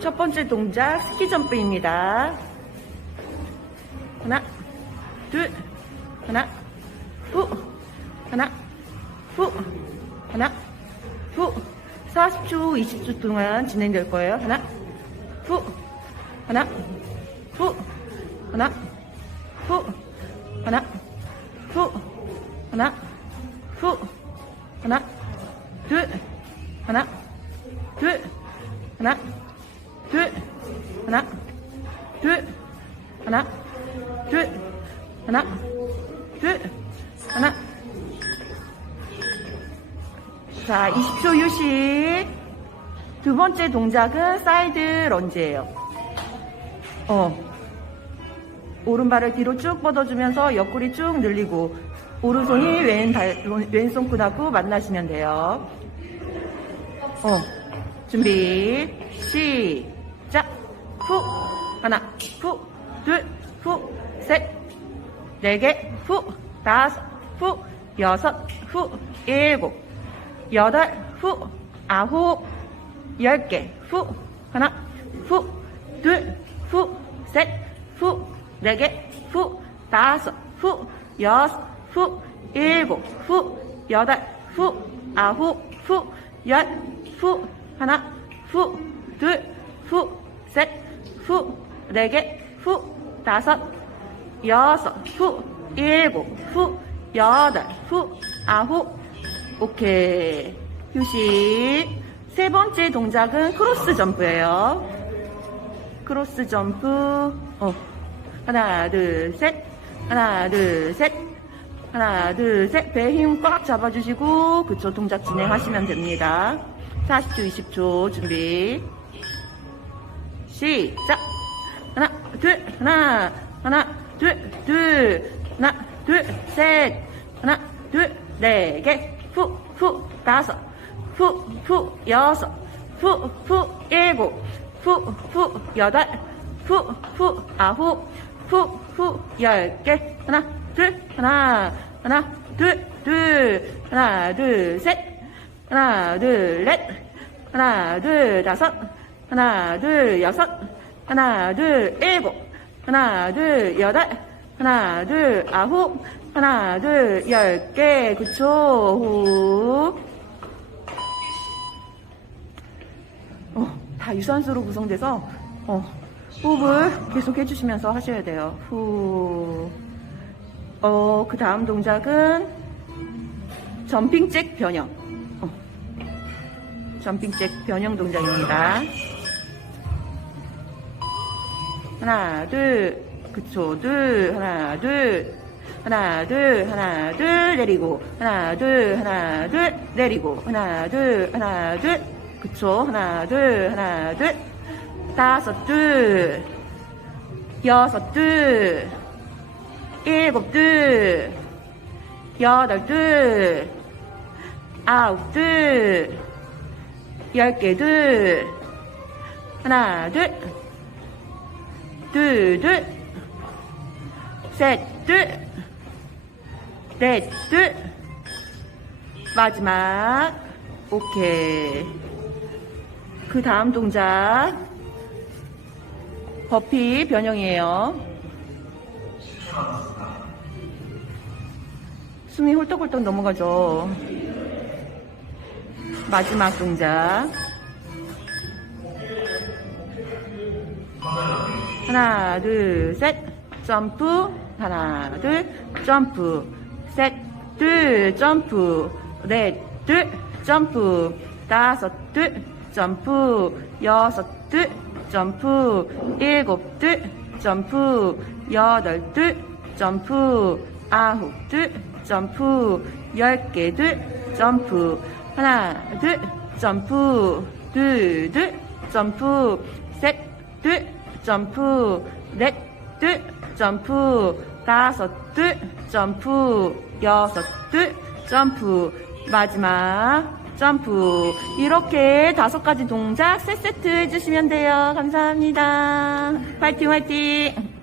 첫 번째 동작 스키 점프입니다. 하나, 둘, 하나, 후, 하나, 후, 하나, 후. 40초, 20초 동안 진행될 거예요. 하나, 후, 하나, 후, 하나, 후, 하나, 후, 하나, 후, 하나, 둘, 하나, 둘, 하나, 둘, 하나, 둘, 하나, 둘, 하나, 둘, 하나. 자, 20초 휴식. 두 번째 동작은 사이드 런지예요. 어. 오른발을 뒤로 쭉 뻗어주면서 옆구리 쭉 늘리고 오른손이 왼 발, 왼 손끝하고 만나시면 돼요. 어. 준비. 시작. 후. 하나. 후. 둘. 후. 셋. 네 개. 후. 다섯. 후. 여섯. 후. 일곱. 여덟. 후. 아홉. 열 개. 후. 하나. 후. 둘. 후. 셋. 후. 네 개. 후. 다섯. 후. 여섯. 후. 일곱. 후. 여덟. 후. 아홉. 후. 열. 후. 하나. 후. 둘. 후. 셋. 후. 네 개. 후. 다섯. 여섯. 후. 일곱. 후. 여덟. 후. 아홉. 오케이. 휴식. 세 번째 동작은 크로스 점프예요. 크로스 점프. 어. 하나, 둘, 셋. 하나, 둘, 셋. 하나, 둘, 셋. 배 힘 꽉 잡아주시고, 그쵸. 동작 진행하시면 됩니다. 40초, 20초 준비. 시작. 하나, 둘, 하나, 하나, 둘, 둘, 하나, 둘, 셋. 하나, 둘, 네 개. 후, 후, 다섯. 후, 후, 여섯. 후, 후, 일곱. 후, 후, 여덟. 후, 후, 아홉. 후, 후, 열 개. 하나, 둘, 하나, 하나, 둘, 둘. 하나, 둘, 셋. 하나, 둘, 넷. 하나, 둘, 다섯. 하나, 둘, 여섯. 하나, 둘, 일곱. 하나, 둘, 여덟. 하나, 둘, 아홉. 하나, 둘, 열 개. 그쵸. 후. 어, 다 유산소로 구성돼서, 어, 호흡을 계속 해주시면서 하셔야 돼요. 후. 어, 그 다음 동작은 점핑 잭 변형. 어. 점핑 잭 변형 동작입니다. 하나, 둘, 그쵸, 둘, 하나, 둘, 하나, 둘, 하나, 둘, 내리고, 하나, 둘, 하나, 둘, 내리고, 하나, 둘, 하나, 둘, 그쵸, 하나, 둘, 하나, 둘, 다섯, 둘, 여섯, 둘, 일곱, 둘, 여덟, 둘, 아홉, 둘, 열 개, 둘, 하나, 둘, 둘, 둘, 셋, 둘, 넷, 둘, 마지막, 오케이. 그 다음 동작, 버피 변형이에요. 숨이 홀떡홀떡 넘어가죠. 마지막 동작. 하나, 둘, 셋. 점프. 하나, 둘. 점프. 셋, 둘. 점프. 넷, 둘. 점프. 다섯, 둘. 점프. 여섯, 둘. 점프. 일곱, 둘. 점프. 여덟, 둘. 점프. 아홉, 둘. 점프. 열 개, 둘. 점프. 하나, 둘. 점프. 둘, 둘. 점프. 셋, 둘. 점프. 넷, 둘. 점프. 다섯, 둘. 점프. 여섯, 둘. 점프. 마지막. 점프. 이렇게 다섯 가지 동작 세 세트 해주시면 돼요. 감사합니다. 화이팅, 화이팅!